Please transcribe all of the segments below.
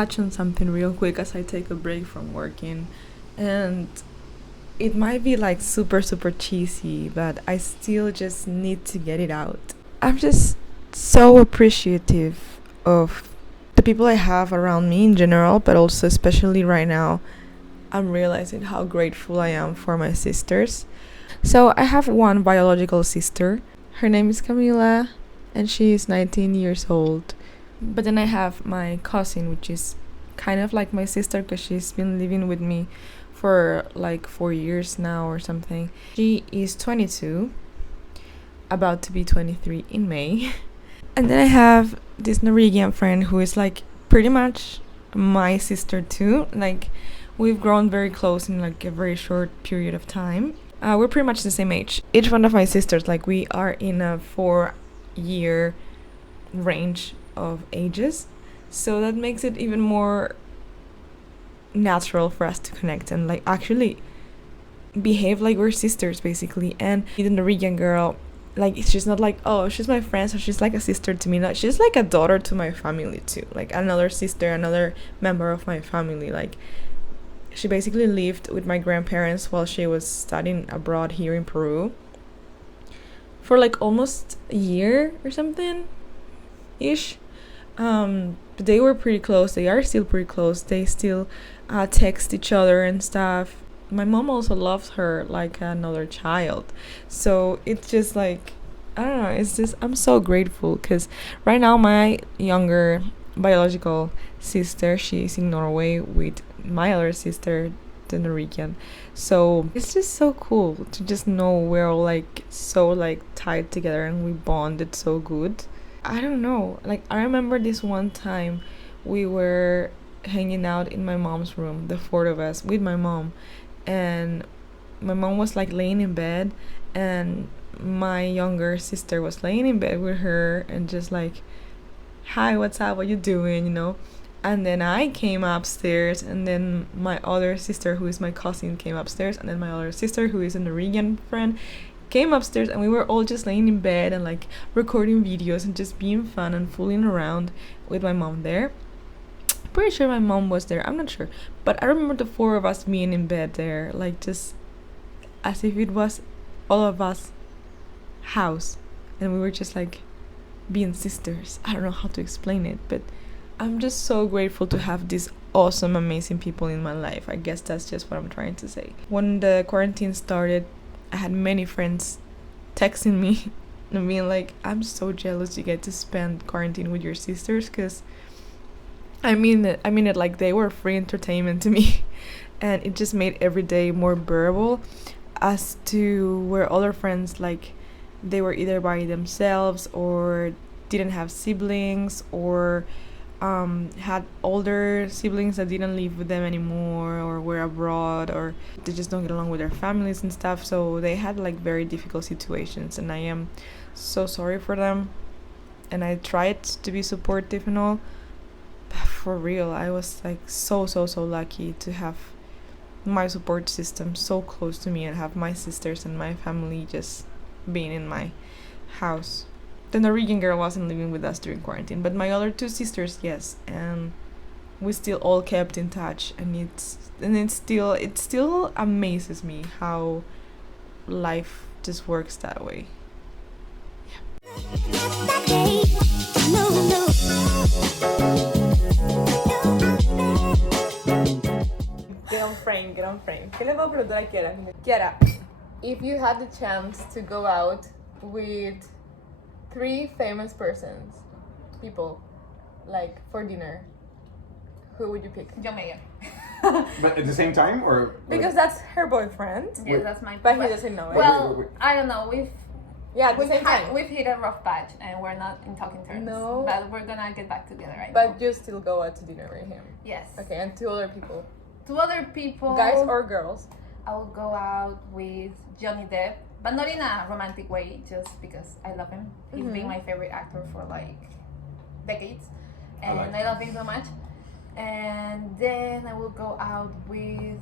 touch on something real quick as I take a break from working. And it might be like super, super cheesy, but I still just need to get it out. I'm just so appreciative of the people I have around me in general, but also especially right now, I'm realizing how grateful I am for my sisters. So I have one biological sister. Her name is Camila, and she is 19 years old. But then I have my cousin, which is kind of like my sister because she's been living with me for like 4 years now or something. She is 22, about to be 23 in May. And then I have this Norwegian friend who is like pretty much my sister too. Like, we've grown very close in like a very short period of time. We're pretty much the same age. Each one of my sisters, like, we are in a 4-year range of ages. So that makes it even more natural for us to connect and like actually behave like we're sisters basically. And the Norwegian girl, like, she's not like, oh, she's my friend, so she's like a sister to me. No, she's like a daughter to my family too, like another sister, another member of my family. Like, she basically lived with my grandparents while she was studying abroad here in Peru for like almost a year or something ish. But they were pretty close. They are still pretty close. They still text each other and stuff. My mom also loves her like another child. So it's just like, I don't know, it's just, I'm so grateful because right now my younger biological sister, she's in Norway with my other sister, the Norwegian. So it's just so cool to just know we're all like so like tied together and we bonded so good. I don't know, like, I remember this one time we were hanging out in my mom's room, the 4 of us, with my mom, and my mom was like laying in bed and my younger sister was laying in bed with her and just like, hi, what's up, what you doing, you know? And then I came upstairs, and then my other sister, who is my cousin, came upstairs, and then my other sister, who is a Norwegian friend, came upstairs, and we were all just laying in bed and like recording videos and just being fun and fooling around with my mom there. Pretty sure my mom was there, I'm not sure, but I remember the 4 of us being in bed there, like just as if it was all of us house, and we were just like being sisters. I don't know how to explain it, but I'm just so grateful to have these awesome, amazing people in my life. I guess that's just what I'm trying to say. When the quarantine started, I had many friends texting me and being like, I'm so jealous you get to spend quarantine with your sisters, because I mean it like they were free entertainment to me and it just made every day more bearable, as to where other friends, like, they were either by themselves or didn't have siblings, or had older siblings that didn't live with them anymore, or were abroad, or they just don't get along with their families and stuff. So they had like very difficult situations, and I am so sorry for them, and I tried to be supportive and all, but for real, I was like so lucky to have my support system so close to me and have my sisters and my family just being in my house. The Norwegian girl wasn't living with us during quarantine, but my other 2 sisters, yes, and we still all kept in touch, and it still amazes me how life just works that way. Get on frame. ¿Qué le voy a preguntar a Kiara? Kiara, if you had the chance to go out with 3 famous people, like, for dinner, who would you pick? John Mayer. But at the same time, or? Because that's her boyfriend. Yes, that's my But he doesn't know it. Well, Wait. I don't know. We've hit a rough patch and we're not in talking terms. No. But we're gonna get back together now. But you still go out to dinner with him? Yes. Okay, and 2 other people? 2 other people. Guys or girls? I will go out with Johnny Depp, but not in a romantic way, just because I love him. He's been my favorite actor for like decades, and I love him so much. And then I will go out with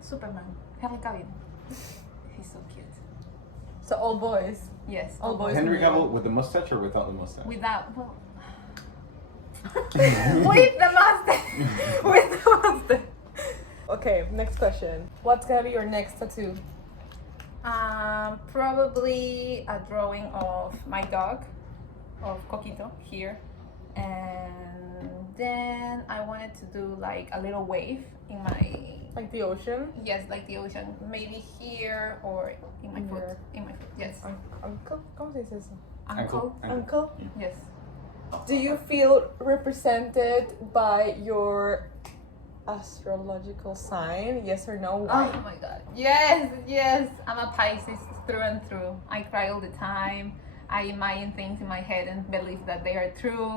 Superman, Henry Cavill. He's so cute. So all boys? Yes, all boys. Henry Cavill with the mustache or without the mustache? Without, well, With the mustache. With the mustache. Okay, next question. What's gonna be your next tattoo? Probably a drawing of my dog, of Coquito, here. And then I wanted to do like a little wave in my... Like the ocean? Yes, like the ocean. Maybe here or in my foot. Here. In my foot, yes. Uncle? ¿Cómo se dice eso? Uncle. Uncle? Yes. Do you feel represented by your astrological sign? Yes or no? Why? Oh my god. Yes, yes. I'm a Pisces through and through. I cry all the time. I imagine things in my head and believe that they are true.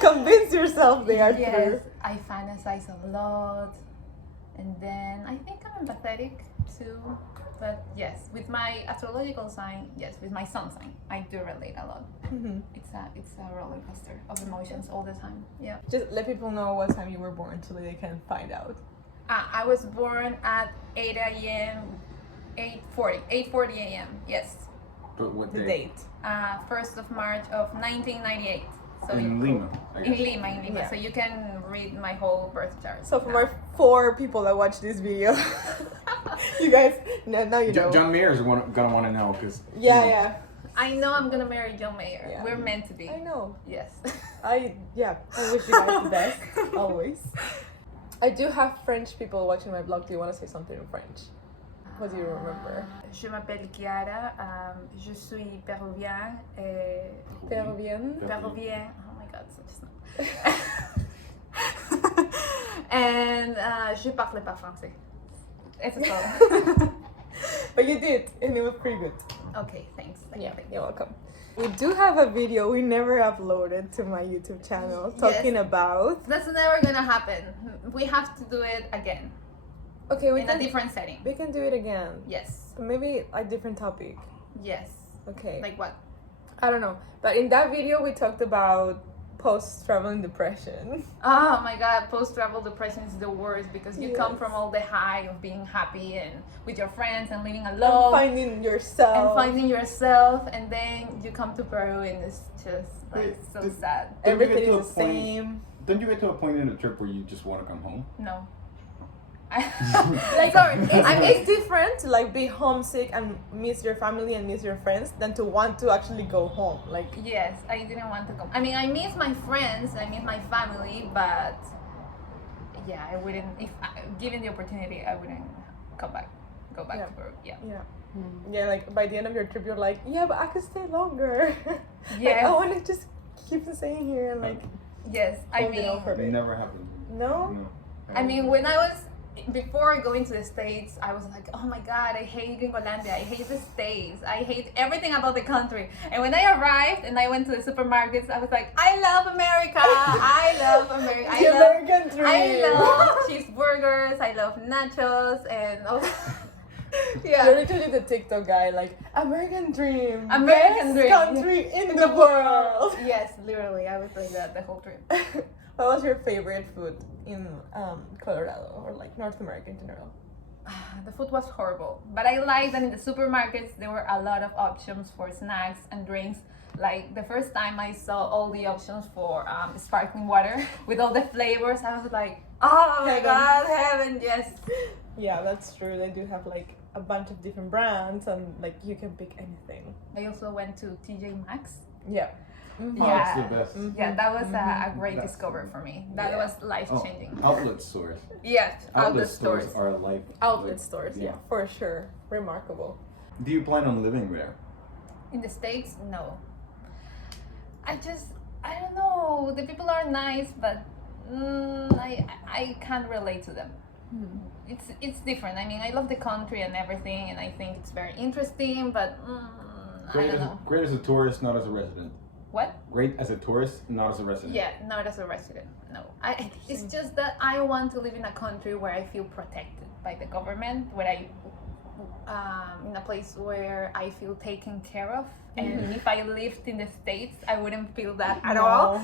Convince yourself they are Yes, true. I fantasize a lot. And then I think I'm empathetic too. But yes, with my astrological sign, yes, with my sun sign, I do relate a lot. Mm-hmm. It's a roller coaster of emotions all the time. Yeah. Just let people know what time you were born so they can find out. I was born at 8 a.m. 8:40 a.m. Yes. But what The day? date. 1st of March of 1998. So In Lima, I In guess. Lima. Yeah. So you can read my whole birth chart. So for now. my 4 people that watch this video, you guys, now you know. John Mayer's gonna want to know because. Yeah. I know I'm gonna marry John Mayer. Yeah. We're meant to be. I know. Yes. I wish you guys the best, always. I do have French people watching my blog. Do you want to say something in French? What do you remember? Je m'appelle Chiara. Je suis péruvienne. Peruvian. Péruvienne. Oh my god, such a And je parle pas français. It's all. But you did, and it was pretty good. Okay, thanks. Thank you. You're welcome. We do have a video we never uploaded to my YouTube channel talking about. That's never gonna happen. We have to do it again Okay, in a different setting. we can do it again. Yes. Maybe a different topic. Yes. Okay. Like what? I don't know. But in that video, we talked about post-travel depression. Oh my god, post-travel depression is the worst because you come Yes. from all the high of being happy and with your friends and living And alone finding yourself. and then you come to Peru and it's just like so sad. Don't you get Everything to is a the point- same. Don't you get to a point in a trip where you just want to come home? No. Like, Sorry, it's different to like be homesick and miss your family and miss your friends than to want to actually go home. Like, Yes, I didn't want to come. I mean, I miss my friends, I miss my family, but yeah, I wouldn't. If given the opportunity, I wouldn't go back to Peru. Yeah. yeah, like by the end of your trip, you're like, yeah, but I could stay longer. Yes. Like, I want to just keep staying here and like Yes, I hold it mean, out for a bit. Never happened. No? No. I mean, when I was before going to the States, I was like, oh my god, I hate Gringolandia, I hate the States, I hate everything about the country. And when I arrived and I went to the supermarkets, I was like, I love America, I love America, The American dream. I love cheeseburgers, I love nachos, and all. Yeah, you're literally the TikTok guy, like American dream, American best dream. country in the world. Yes, literally, I was like that the whole trip. What was your favorite food in Colorado or like North America in general? The food was horrible, but I liked that in the supermarkets there were a lot of options for snacks and drinks. Like the first time I saw all the options for sparkling water with all the flavors, I was like, oh my Heaven. god, heaven, yes. Yeah, that's true. They do have like a bunch of different brands and like you can pick anything. I also went to TJ Maxx. Yeah. Oh, Yeah. it's the best. Yeah, that was a great That's- discovery for me. That Yeah. was life changing. Outlet stores. Yes, Outlet stores are life. Outlet like, stores, yeah. yeah, for sure. Remarkable. Do you plan on living there? In the States, no. I don't know. The people are nice, but I can't relate to them. It's different. I mean, I love the country and everything, and I think it's very interesting, but I don't know. Great as a tourist, not as a resident. What? Great as a tourist, not as a resident. Yeah, not as a resident. No, it's just that I want to live in a country where I feel protected by the government, where I in a place where I feel taken care of. And if I lived in the States, I wouldn't feel that at all.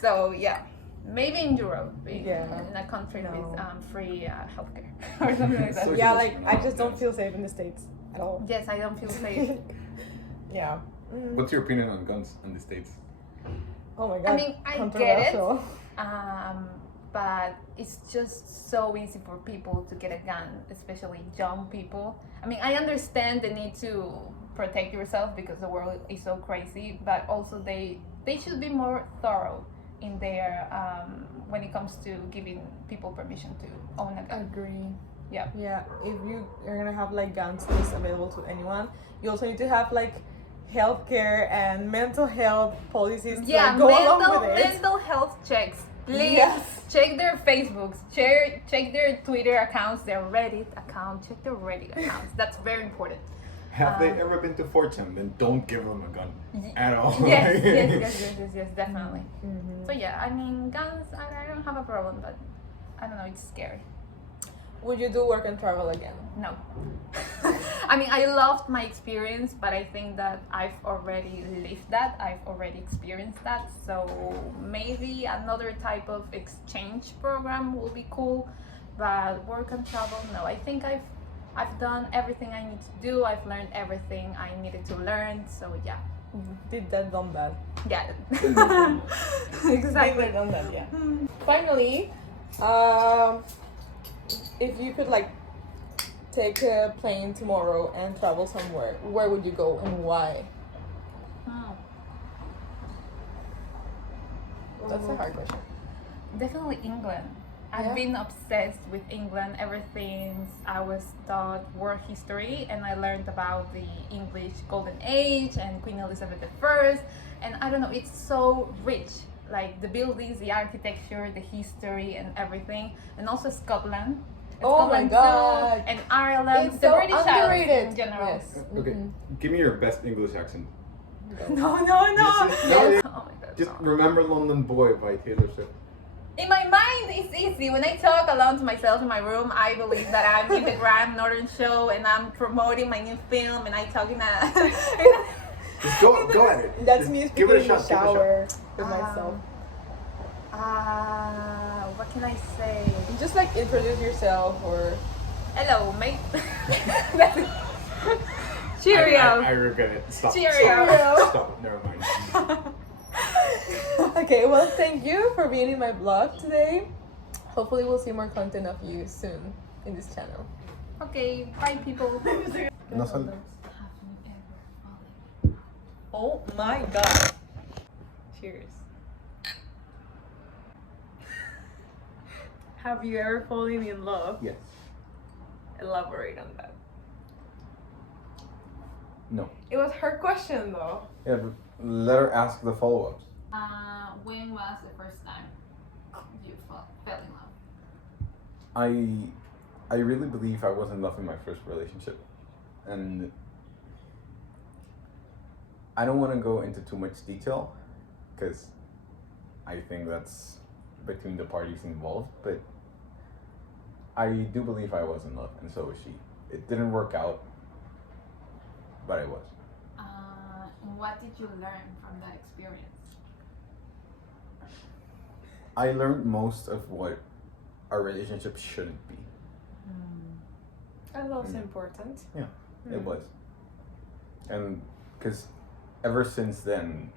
So yeah, maybe in Europe, in a country No. with free healthcare or something like that. So- Yeah, like I just don't feel safe in the States at all. Yes, I don't feel safe. Yeah. What's your opinion on guns in the States? Oh my god. I mean, I get it, but it's just so easy for people to get a gun, especially young people. I mean, I understand the need to protect yourself because the world is so crazy, but also they should be more thorough in their when it comes to giving people permission to own a gun. Agree. Yeah. Yeah, if you are gonna have like guns just available to anyone, you also need to have like healthcare and mental health policies to Yeah, like, go along with it. mental health checks. Please Yes. check their Facebooks, check their Twitter accounts, their Reddit account, check their Reddit accounts. That's very important. Have they ever been to 4chan? Then don't give them a gun at all. Yes, definitely. Mm-hmm. So yeah, I mean, guns, I don't have a problem, but I don't know, it's scary. Would you do work and travel again? No. I mean, I loved my experience, but I think that I've already lived that. I've already experienced that. So maybe another type of exchange program will be cool, but work and travel, no. I think I've done everything I need to do. I've learned everything I needed to learn. So yeah. Did that, done that. Yeah. Exactly. Done that, yeah. Finally, if you could like take a plane tomorrow and travel somewhere, where would you go and why? That's a hard question. Definitely England. Yeah? I've been obsessed with England ever since I was taught world history and I learned about the English Golden Age and Queen Elizabeth I. And I don't know, it's so rich. Like the buildings, the architecture, the history and everything. And also Scotland. Oh my god. Too, and Ireland. It's the so British underrated. Isles in general. Yes. Okay, give me your best English accent. No. Yes. Oh my god. Just no. remember London Boy by Taylor Swift. In my mind, it's easy. When I talk alone to myself in my room, I believe that I'm in the Grand Northern Show and I'm promoting my new film and I talk in a... Just go at it. That's Just me give it speaking a in the shot. Give it a shot. shower with myself. What can I say? Just like introduce yourself or... Hello, mate. Cheerio. I regret it. Stop. Cheerio. Stop. Never mind. Okay, well, thank you for being in my vlog today. Hopefully we'll see more content of you soon in this channel. Okay, bye people. No sal- Oh my god. Cheers. Have you ever fallen in love? Yes. Elaborate on that. No. It was her question though. Yeah, but let her ask the follow-ups. When was the first time you fell in love? I really believe I was in love in my first relationship, and I don't want to go into too much detail because I think that's between the parties involved, but I do believe I was in love, and so was she. It didn't work out, but I was. What did you learn from that experience? I learned most of what a relationship shouldn't be. And love's important. Yeah, it was. And because ever since then,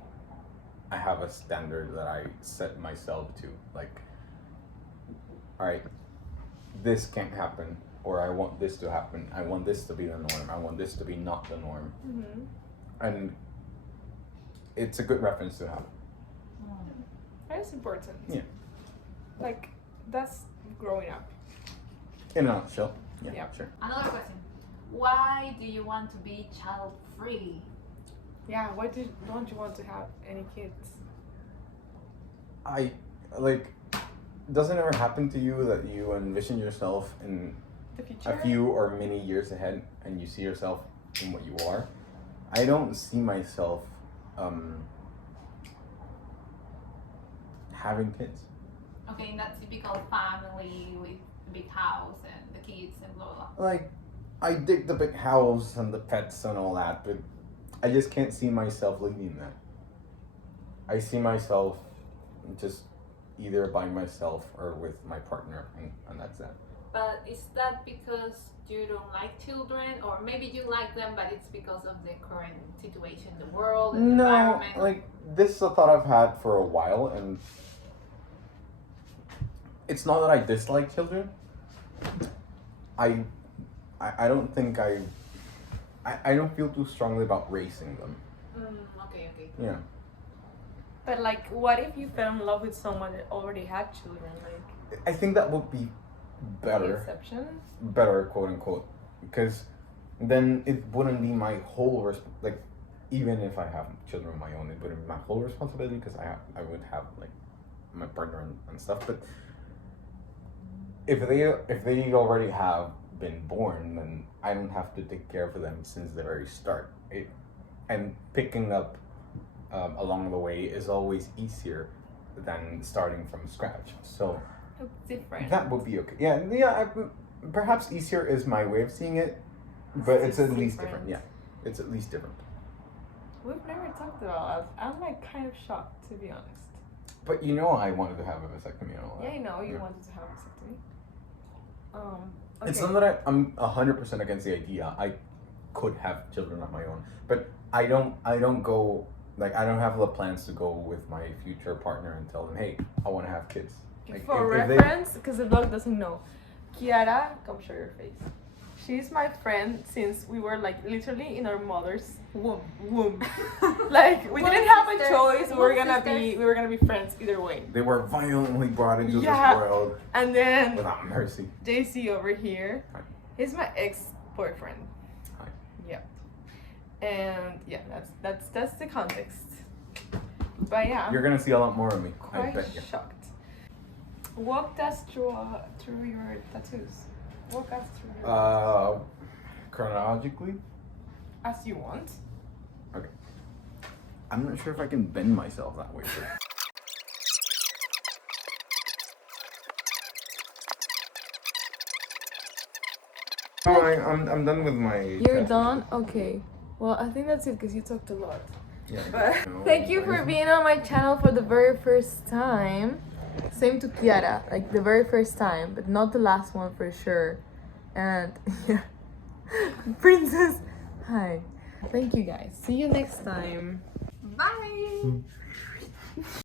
I have a standard that I set myself to. Like, all right, this can't happen, or I want this to happen. I want this to be the norm. I want this to be not the norm. Mm-hmm. And it's a good reference to have. That is important. Yeah. Like, that's growing up. In a nutshell. Yeah, Yeah. sure. Another question. Why do you want to be child-free? Yeah, don't you want to have any kids? Doesn't it ever happen to you that you envision yourself in The future? a few or many years ahead and you see yourself in what you are? I don't see myself having kids. Okay, in that typical family with the big house and the kids and blah blah blah. Like, I dig the big house and the pets and all that, but I just can't see myself leading that. I see myself just either by myself or with my partner, and that's that. But is that because you don't like children, or maybe you like them, but it's because of the current situation, the world, and the No, environment? like this is a thought I've had for a while, and it's not that I dislike children. I don't think I don't feel too strongly about raising them. Okay. Yeah. But like, what if you fell in love with someone that already had children? Like, I think that would be the better. exception. Better, quote unquote, because then it wouldn't be my whole like, even if I have children of my own, it wouldn't be my whole responsibility because I would have like my partner and stuff. But if they already have been born, then I don't have to take care of them since the very start. And picking up along the way is always easier than starting from scratch. So It's different. that would be okay. Yeah. Perhaps easier is my way of seeing it, but it's at least different. Yeah, it's at least different. We've never talked about it. I'm like kind of shocked, to be honest. But you know, I wanted to have a vasectomy and all that. Yeah, I know you Yeah. wanted to have a vasectomy. Okay. It's not that I'm 100% against the idea. I could have children of my own, but I don't go like I don't have the plans to go with my future partner and tell them, hey, I want to have kids. Like, For if they- reference, because the vlog doesn't know, Chiara, come show your face. She's my friend since we were like literally in our mother's womb. Like we didn't have a choice. We were gonna be friends either way. They were violently brought into this Yeah. world And then without mercy. JC over here, Hi. he's my ex-boyfriend. Hi. Yeah. And yeah, that's the context. But yeah, You're gonna see a lot more of me. I quite bet you. shocked. Walk us through your tattoos. Walk us through your Chronologically, as you want. okay. I'm not sure if I can bend myself that way. No, I'm done with my. You're tattoo. done? Okay. Well, I think that's it because you talked a lot. Yeah. But No, thank you for being on my channel for the very first time. Same to Chiara, like the very first time, but not the last one for sure. And yeah, Princess, hi. Thank you guys. See you next time. Bye.